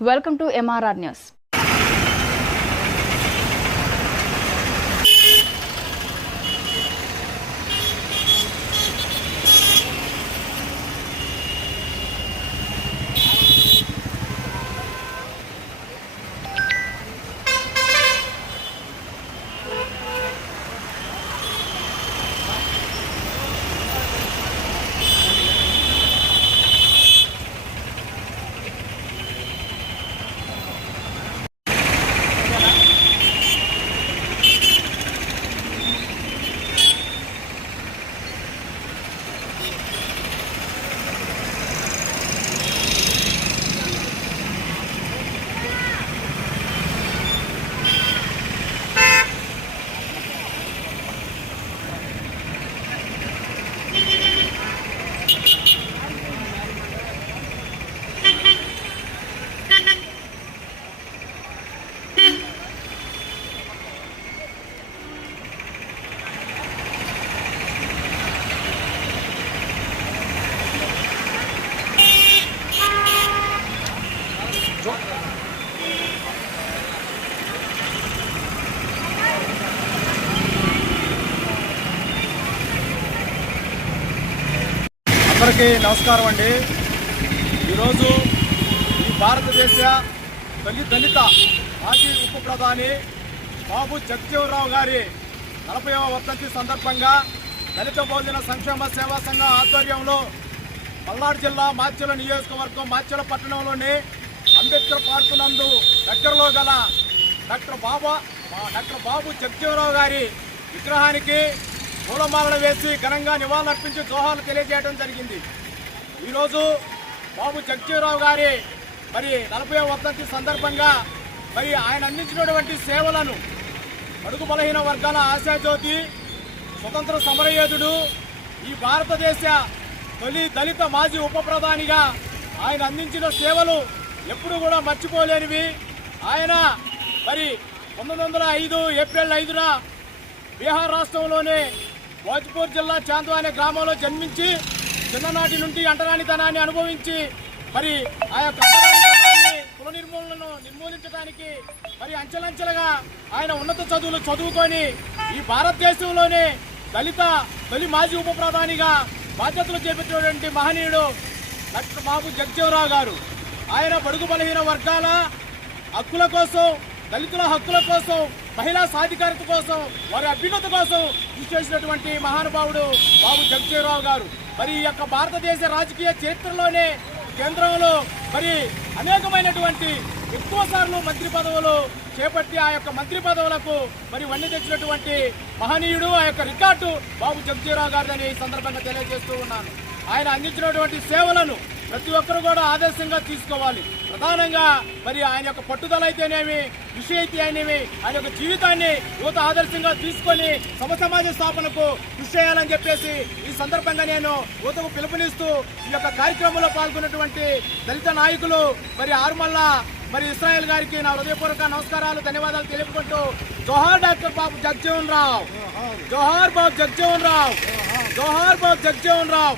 Welcome to MRR News. అందరికీ నమస్కారం అండి. ఈరోజు ఈ భారతదేశ దళిత మాజీ ఉప ప్రధాని బాబు జగజ్జీవన్ గారి 40వ వర్ధంతి సందర్భంగా దళిత బహుజన సంక్షేమ సేవా సంఘం ఆధ్వర్యంలో పల్నాడు జిల్లా మాచెల నియోజకవర్గం మాచెల పట్టణంలోని అంబేద్కర్ పార్కు నందు దగ్గరలో గల డాక్టర్ బాబు జగజ్జీవన్ గారి విగ్రహానికి పూలమాలలు వేసి ఘనంగా నివాళులర్పించి జోహార్లు తెలియజేయడం జరిగింది. ఈరోజు బాబు జగజ్జీవన్ గారి 40వ వర్ధంతి సందర్భంగా ఆయన అందించినటువంటి సేవలను బడుగు బలహీన వర్గాల ఆశాజ్యోతి, స్వతంత్ర సమరయోధుడు, ఈ భారతదేశ తొలి దళిత మాజీ ఉప ప్రధానిగా ఆయన అందించిన సేవలు ఎప్పుడు కూడా మర్చిపోలేనివి. ఆయన 1905 ఏప్రిల్ 5న బీహార్ రాష్ట్రంలోని భోజ్పూర్ జిల్లా చాంద్వా అనే గ్రామంలో జన్మించి చిన్ననాటి నుండి అంటరానితనాన్ని అనుభవించి ఆ యొక్క అంటరానితనాన్ని కుల నిర్మూలనను నిర్మూలించడానికి అంచెలంచెలుగా ఆయన ఉన్నత చదువులు చదువుకొని ఈ భారతదేశంలోనే దళిత తొలి మాజీ ఉప ప్రధానిగా బాధ్యతలు చేపట్టినటువంటి మహనీయుడు డాక్టర్ బాబు జగజ్జీవన్ గారు. ఆయన బడుగు బలహీన వర్గాల హక్కుల కోసం, దళితుల హక్కుల కోసం, మహిళా సాధికారత కోసం, వారి అభ్యున్నతి కోసం కృషి చేసినటువంటి మహానుభావుడు బాబు జగజ్జీవన్ గారు. ఈ యొక్క భారతదేశ రాజకీయ చరిత్రలోనే కేంద్రంలో అనేకమైనటువంటి ఎక్కువ సార్లు మంత్రి పదవులు చేపట్టి ఆ యొక్క మంత్రి పదవులకు వన్నె తెచ్చినటువంటి మహనీయుడు. ఆ యొక్క రికార్డు బాబు జగజ్జీవన్ గారిని ఈ సందర్భంగా తెలియజేస్తూ ఉన్నాను. ఆయన అందించినటువంటి సేవలను ప్రతి ఒక్కరు కూడా ఆదర్శంగా తీసుకోవాలి. ప్రధానంగా ఆయన యొక్క పట్టుదల అయితేనేమి, కృషి అయితేనేమి, ఆయన యొక్క జీవితాన్ని యువత ఆదర్శంగా తీసుకొని సమాజ స్థాపనకు కృషి చేయాలని చెప్పేసి ఈ సందర్భంగా నేను యువతకు పిలుపునిస్తూ ఈ యొక్క కార్యక్రమంలో పాల్గొన్నటువంటి దళిత నాయకులు ఆరుమల్ల ఇస్రాయల్ గారికి నా హృదయపూర్వక నమస్కారాలు, ధన్యవాదాలు తెలుపుకుంటూ జోహార్ డాక్టర్ బాబు జగజ్జీవన్ రావు, జోహార్ బాబు జగజ్జీవన్ రావు, జోహార్ బాబు జగజ్జీవన్ రావు.